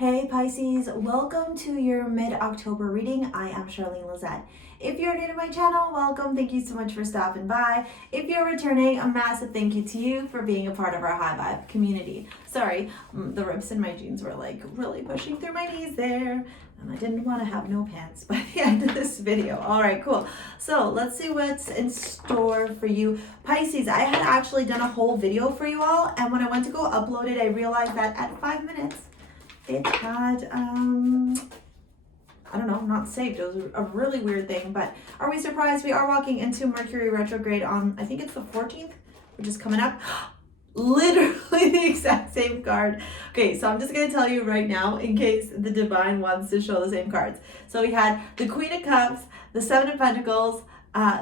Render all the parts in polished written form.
Hey Pisces, welcome to your mid-October reading. I am Charlene Lizette. If you're new to my channel, welcome. Thank you so much for stopping by. If you're returning, a massive thank you to you for being a part of our high vibe community. Sorry, the rips in my jeans were like really pushing through my knees there, and I didn't want to have no pants by the end of this video. All right, cool. So let's see what's in store for you. Pisces, I had actually done a whole video for you all, and when I went to go upload it, I realized that at 5 minutes, it had, I don't know, not saved. It was a really weird thing, but are we surprised? We are walking into Mercury retrograde on, I think it's the 14th, which is coming up. Literally the exact same card. Okay, so I'm just going to tell you right now in case the divine wants to show the same cards. So we had the Queen of Cups, the Seven of Pentacles,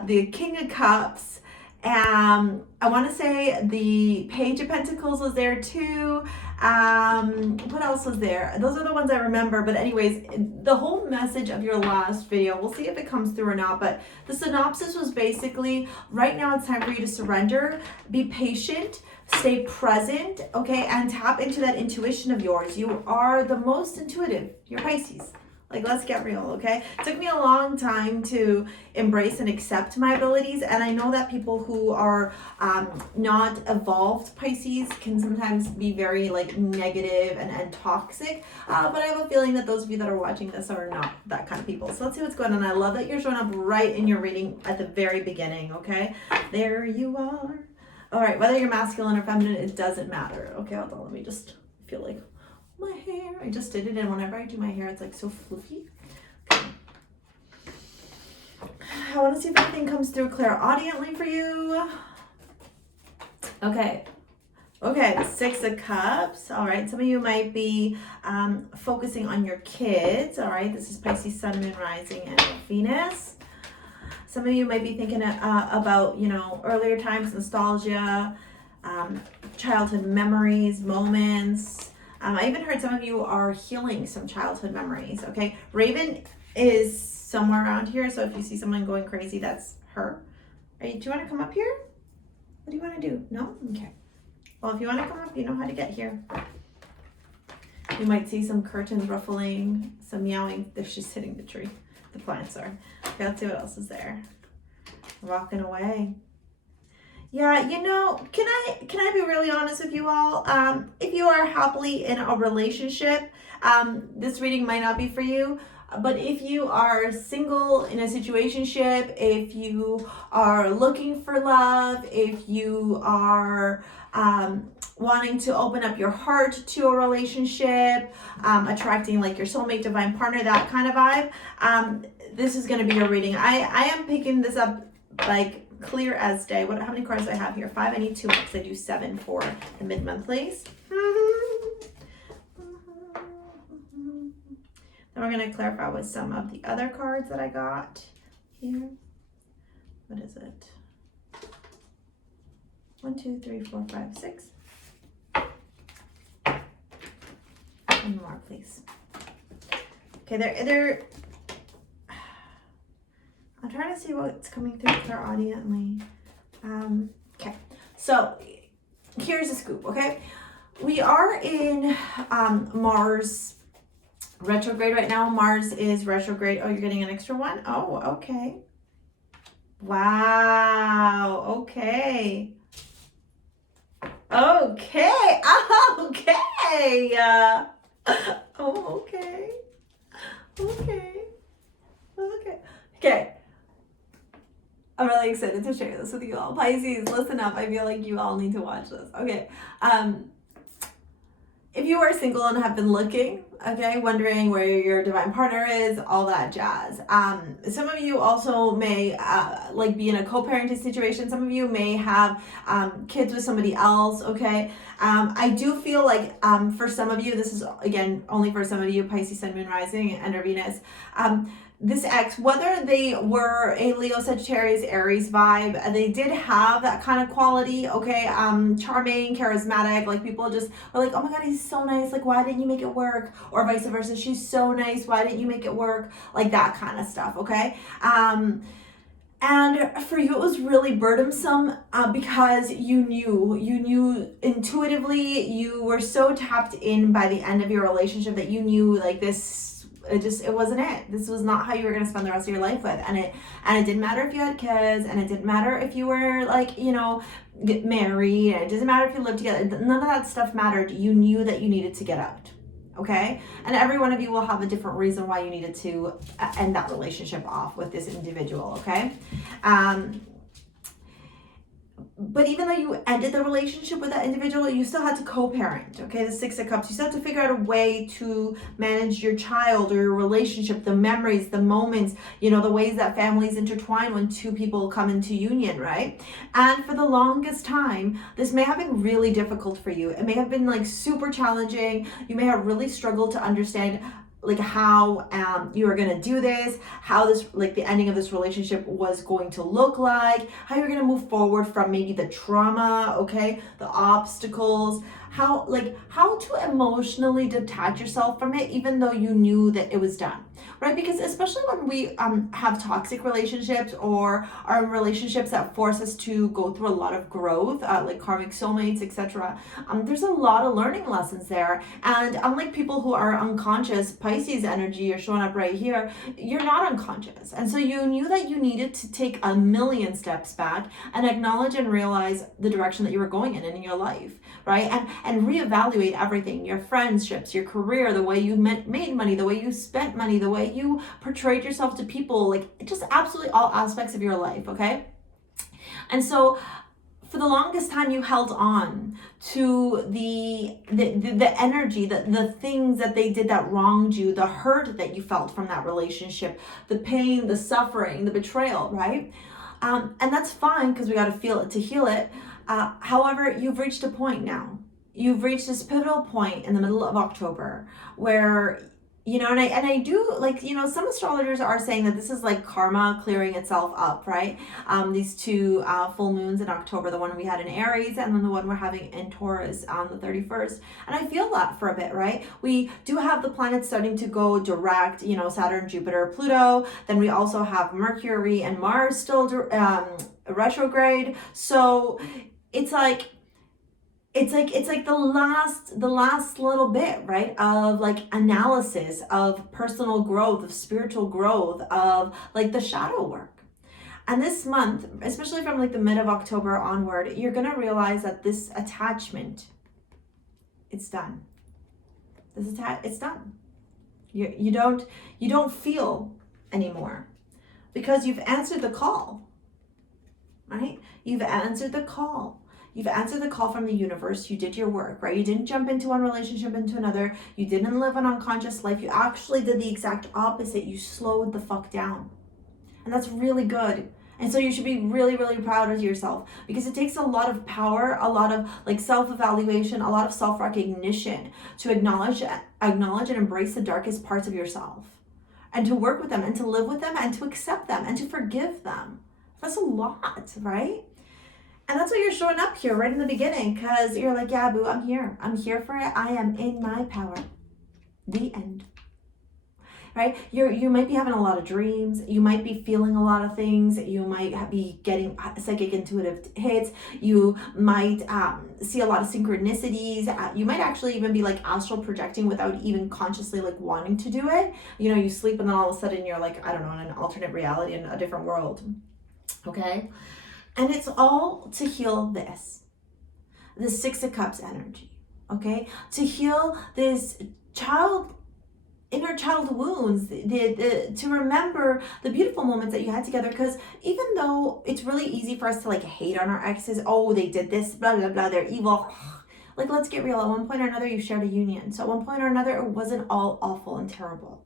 the King of Cups, I want to say the Page of Pentacles was there too. What else was there? Those are the ones I remember. But anyways, the whole message of your last video, we'll see if it comes through or not. But the synopsis was basically, right now it's time for you to surrender, be patient, stay present, okay, and tap into that intuition of yours. You are the most intuitive. You're Pisces. Like, let's get real, okay? It took me a long time to embrace and accept my abilities, and I know that people who are not evolved Pisces can sometimes be very, like, negative and toxic, but I have a feeling that those of you that are watching this are not that kind of people. So let's see what's going on. I love that you're showing up right in your reading at the very beginning, okay? There you are. All right, whether you're masculine or feminine, it doesn't matter. Okay, hold on, let me just feel like my hair. I just did it, and whenever I do my hair, it's like so fluffy. Okay. I want to see if anything comes through clairaudiently for you. Okay. Okay, the Six of Cups. All right, some of you might be focusing on your kids. All right, this is Pisces Sun, Moon, Rising, and Venus. Some of you might be thinking about, you know, earlier times, nostalgia, childhood memories, moments. I even heard some of you are healing some childhood memories, okay? Raven is somewhere around here, so if you see someone going crazy, that's her. Do you want to come up here? What do you want to do? No? Okay. Well, if you want to come up, you know how to get here. You might see some curtains ruffling, some meowing. She's hitting the tree. The plants are. Okay, let's see what else is there. Walking away. Yeah, you know, can I be really honest with you all? If you are happily in a relationship, this reading might not be for you. But if you are single in a situationship, if you are looking for love, if you are wanting to open up your heart to a relationship, attracting like your soulmate, divine partner, that kind of vibe, this is going to be your reading. I am picking this up like clear as day. How many cards do I have here? 5. I need 2 more because I do 7 for the mid-monthlies. Then we're going to clarify with some of the other cards that I got here. What is it? 1, 2, 3, 4, 5, 6. One more, please. Okay, they're I'm trying to see what's coming through clairaudiently. Okay, so here's the scoop, okay? We are in Mars retrograde right now. Mars is retrograde. Oh, you're getting an extra one? Oh, okay. Wow, okay. Okay, okay. Oh, okay. Okay. Okay. Okay. I'm really excited to share this with you all. Pisces, listen up. I feel like you all need to watch this. Okay. If you are single and have been looking, okay, wondering where your divine partner is, all that jazz. Some of you also may like be in a co-parenting situation. Some of you may have kids with somebody else, okay? I do feel like for some of you, this is again only for some of you, Pisces, Sun, Moon, Rising, and or Venus. This ex, whether they were a Leo, Sagittarius, Aries vibe, they did have that kind of quality, okay? Charming, charismatic, like people just were like, oh my God, he's so nice. Like, why didn't you make it work? Or vice versa, she's so nice. Why didn't you make it work? Like that kind of stuff, okay? And for you, it was really burdensome because you knew intuitively, you were so tapped in by the end of your relationship that you knew like this, it wasn't it. This was not how you were going to spend the rest of your life with. And it didn't matter if you had kids, and it didn't matter if you were like, get married, and it doesn't matter if you lived together. None of that stuff mattered. You knew that you needed to get out. Okay, and every one of you will have a different reason why you needed to end that relationship off with this individual. Okay, but even though you ended the relationship with that individual, you still had to co-parent. Okay, the Six of Cups, you still had to figure out a way to manage your child or your relationship, the memories, the moments, the ways that families intertwine when two people come into union, right? And for the longest time, this may have been really difficult for you. It may have been like super challenging. You may have really struggled to understand like how you are going to do this, how this, like the ending of this relationship was going to look like, how you're going to move forward from maybe the trauma, okay, the obstacles, how to emotionally detach yourself from it, even though you knew that it was done, right? Because especially when we have toxic relationships or are in relationships that force us to go through a lot of growth, like karmic soulmates, etc., there's a lot of learning lessons there. And unlike people who are unconscious, Pisces energy, you're showing up right here, you're not unconscious. And so you knew that you needed to take a million steps back and acknowledge and realize the direction that you were going in your life, right? And reevaluate everything, your friendships, your career, the way you made money, the way you spent money, the way you portrayed yourself to people, like just absolutely all aspects of your life, okay? And so for the longest time, you held on to the energy, the things that they did that wronged you, the hurt that you felt from that relationship, the pain, the suffering, the betrayal, right? And that's fine because we got to feel it to heal it. However, you've reached a point now. You've reached this pivotal point in the middle of October where, and I do, like, some astrologers are saying that this is like karma clearing itself up, right? These two full moons in October, the one we had in Aries and then the one we're having in Taurus on the 31st. And I feel that for a bit, right? We do have the planets starting to go direct, Saturn, Jupiter, Pluto. Then we also have Mercury and Mars still retrograde. So it's like the last little bit, right, of like analysis, of personal growth, of spiritual growth, of like the shadow work. And this month, especially from like the mid of October onward, you're gonna realize that this attachment, it's done. It's done. You don't feel anymore because you've answered the call, right? You've answered the call. You've answered the call from the universe. You did your work, right? You didn't jump into one relationship into another. You didn't live an unconscious life. You actually did the exact opposite. You slowed the fuck down. And that's really good. And so you should be really, really proud of yourself because it takes a lot of power, a lot of like self-evaluation, a lot of self-recognition to acknowledge and embrace the darkest parts of yourself and to work with them and to live with them and to accept them and to forgive them. That's a lot, right? And that's why you're showing up here right in the beginning, because you're like, yeah, boo, I'm here. I'm here for it. I am in my power. The end. Right? You might be having a lot of dreams. You might be feeling a lot of things. You might be getting psychic intuitive hits. You might see a lot of synchronicities. You might actually even be like astral projecting without even consciously like wanting to do it. You sleep and then all of a sudden you're like, I don't know, in an alternate reality, in a different world. Okay? And it's all to heal this, the Six of Cups energy, okay? To heal this inner child wounds, to remember the beautiful moments that you had together. Because even though it's really easy for us to like hate on our exes, oh, they did this, blah, blah, blah, they're evil. Like, let's get real. At one point or another, you shared a union. So at one point or another, it wasn't all awful and terrible.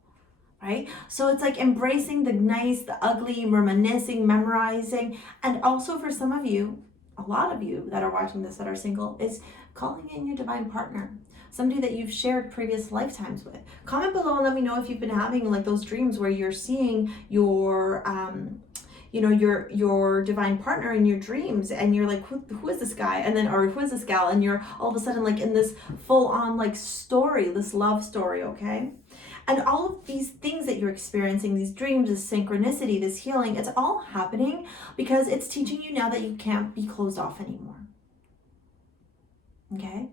Right? So it's like embracing the nice, the ugly, reminiscing, memorizing. And also for some of you, a lot of you that are watching this that are single, is calling in your divine partner. Somebody that you've shared previous lifetimes with. Comment below and let me know if you've been having like those dreams where you're seeing your divine partner in your dreams and you're like, who is this guy? And then, or who is this gal? And you're all of a sudden like in this full on like story, this love story, okay? And all of these things that you're experiencing, these dreams, this synchronicity, this healing, it's all happening because it's teaching you now that you can't be closed off anymore. Okay?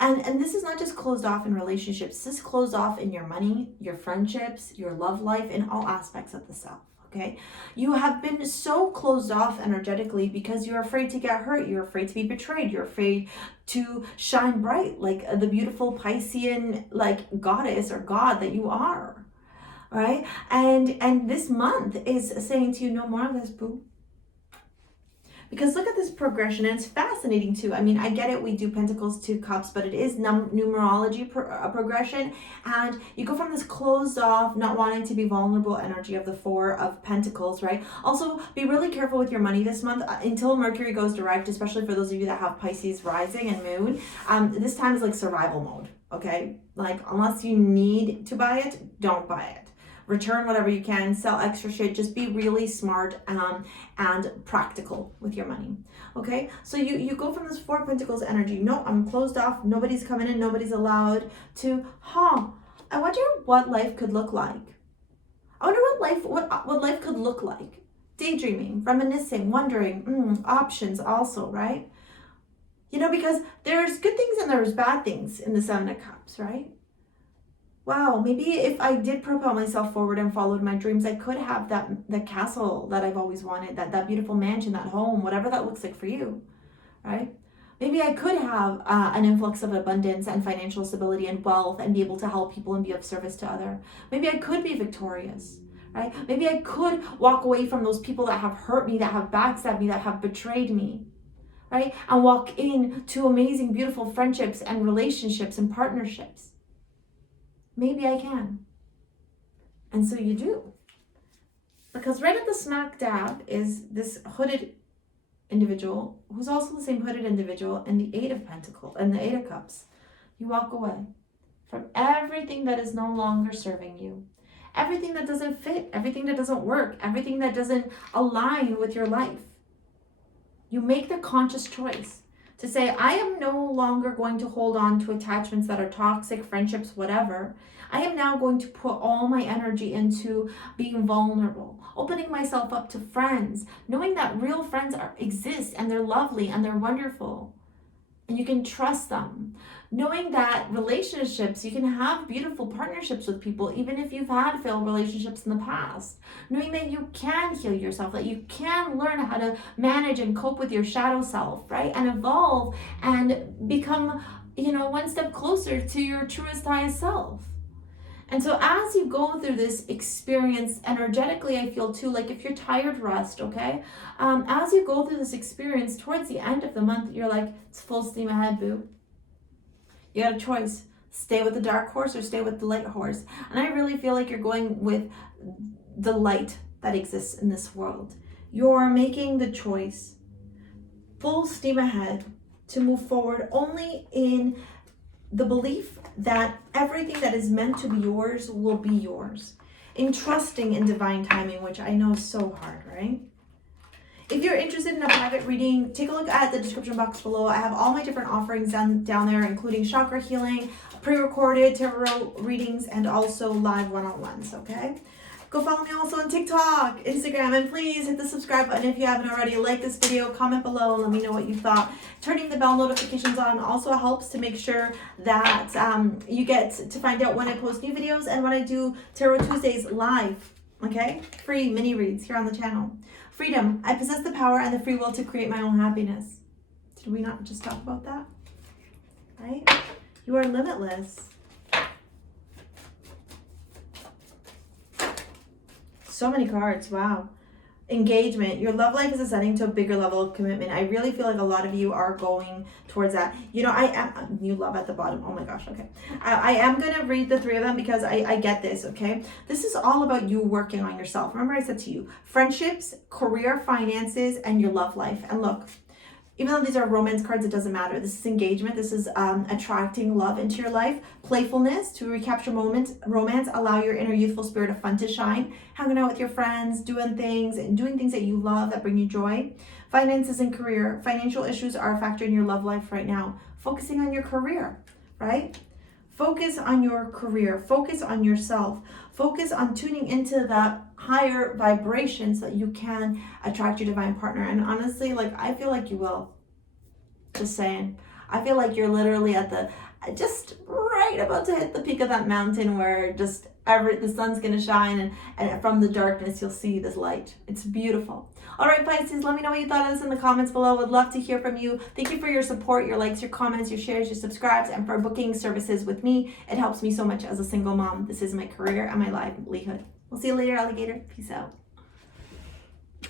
And this is not just closed off in relationships. This is closed off in your money, your friendships, your love life, in all aspects of the self. Okay? You have been so closed off energetically because you're afraid to get hurt. You're afraid to be betrayed. You're afraid to shine bright like the beautiful Piscean like goddess or god that you are. Right? And this month is saying to you, no more of this, boo. Because look at this progression, and it's fascinating too. I mean, I get it, we do Pentacles, 2 Cups, but it is numerology progression. And you go from this closed off, not wanting to be vulnerable energy of the 4 of Pentacles, right? Also, be really careful with your money this month until Mercury goes direct, especially for those of you that have Pisces rising and moon. This time is like survival mode, okay? Like, unless you need to buy it, don't buy it. Return whatever you can, sell extra shit, just be really smart and practical with your money. Okay, so you go from this 4 of Pentacles energy, no, I'm closed off, nobody's coming in, nobody's allowed, to, I wonder what life could look like. I wonder what life could look like. Daydreaming, reminiscing, wondering, options also, right? You know, because there's good things and there's bad things in the 7 of Cups, right? Wow, maybe if I did propel myself forward and followed my dreams, I could have that castle that I've always wanted, that beautiful mansion, that home, whatever that looks like for you, right? Maybe I could have an influx of abundance and financial stability and wealth and be able to help people and be of service to others. Maybe I could be victorious, right? Maybe I could walk away from those people that have hurt me, that have backstabbed me, that have betrayed me, right? And walk into amazing, beautiful friendships and relationships and partnerships. Maybe I can. And so you do. Because right at the smack dab is this hooded individual who's also the same hooded individual and the 8 of Pentacles and the 8 of Cups. You walk away from everything that is no longer serving you. Everything that doesn't fit, everything that doesn't work, everything that doesn't align with your life. You make the conscious choice to say, I am no longer going to hold on to attachments that are toxic, friendships, whatever. I am now going to put all my energy into being vulnerable, opening myself up to friends, knowing that real friends exist and they're lovely and they're wonderful. And you can trust them. Knowing that relationships, you can have beautiful partnerships with people, even if you've had failed relationships in the past. Knowing that you can heal yourself, that you can learn how to manage and cope with your shadow self, right? And evolve and become, one step closer to your truest, highest self. And so as you go through this experience energetically, I feel too, like if you're tired, rest, okay? As you go through this experience towards the end of the month, you're like, it's full steam ahead, boo. You got a choice. Stay with the dark horse or stay with the light horse. And I really feel like you're going with the light that exists in this world. You're making the choice, full steam ahead, to move forward only in the belief that everything that is meant to be yours will be yours. In trusting in divine timing, which I know is so hard, right? If you're interested in a private reading, take a look at the description box below. I have all my different offerings down there, including chakra healing, pre-recorded tarot readings, and also live one-on-ones, okay? Go follow me also on TikTok, Instagram, and please hit the subscribe button if you haven't already. Like this video, comment below, and let me know what you thought. Turning the bell notifications on also helps to make sure that you get to find out when I post new videos and when I do Tarot Tuesdays live, okay? Free mini reads here on the channel. Freedom. I possess the power and the free will to create my own happiness. Did we not just talk about that? Right? You are limitless. So many cards. Wow. Engagement. Your love life is ascending to a bigger level of commitment. I really feel like a lot of you are going towards that. I am new love at the bottom. Oh my gosh. Okay. I am going to read the 3 of them because I get this. Okay. This is all about you working on yourself. Remember I said to you, friendships, career, finances, and your love life. And look, even though these are romance cards, it doesn't matter. This is engagement. This is attracting love into your life. Playfulness, to recapture romance, allow your inner youthful spirit of fun to shine. Hanging out with your friends, doing things that you love that bring you joy. Finances and career. Financial issues are a factor in your love life right now. Focusing on your career, right? Focus on your career. Focus on yourself. Focus on tuning into that higher vibration so that you can attract your divine partner. And honestly, like, I feel like you will. Just saying. I feel like you're literally at the, just right about to hit the peak of that mountain where just the sun's going to shine, and from the darkness you'll see this light. It's beautiful. All right, Pisces, let me know what you thought of this in the comments below. Would love to hear from you. Thank you for your support, your likes, your comments, your shares, your subscribes, and for booking services with me. It helps me so much as a single mom. This is my career and my livelihood. We'll see you later, alligator. Peace out.